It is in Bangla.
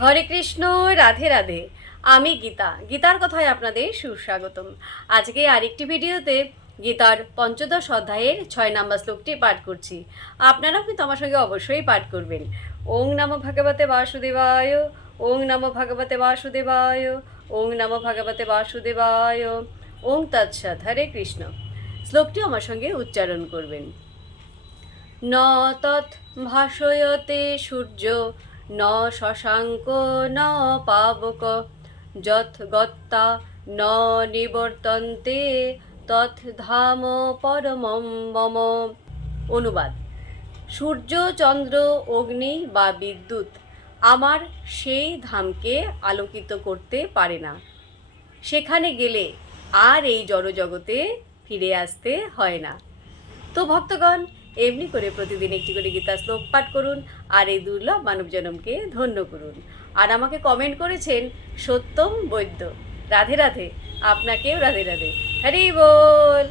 হরে কৃষ্ণ, রাধে রাধে। আমি গীতার কথায় আপনাদের সুস্বাগতম। আজকে আরেকটি ভিডিওতে গীতার পঞ্চদশ অধ্যায়ের 6 নম্বর শ্লোকটি পাঠ করছি। আপনারাও কিন্তু আমার সঙ্গে অবশ্যই পাঠ করবেন। ওং নমো ভগবতে বাসুদেবায়, ওং নমো ভগবতে বাসুদেবায়, ওং নমো ভগবতে বাসুদেবায়, ওং তৎসৎ। হরে কৃষ্ণ। শ্লোকটি আমার সঙ্গে উচ্চারণ করবেন। ন তৎ ভাসয়তে সূর্য, ন শশাঙ্ক ন পাবক, যৎ গত্তা ন নিবর্তন্তে তৎ ধাম পরমম মম। অনুবাদ: সূর্য, চন্দ্র, অগ্নি বা বিদ্যুৎ আমার সেই ধামকে আলোকিত করতে পারে না। সেখানে গেলে আর এই জড়জগতে ফিরে আসতে হয় না। তো ভক্তগণ, এমনি করে প্রতিদিন একটি করে গীতা শ্লোক পাঠ করুন আর এই দুর্লভ মানব জনমকে ধন্য করুন। আর আমাকে কমেন্ট করেছেন সত্যম বৈদ্য। রাধে রাধে। আপনাকেও রাধে রাধে। হরি বল।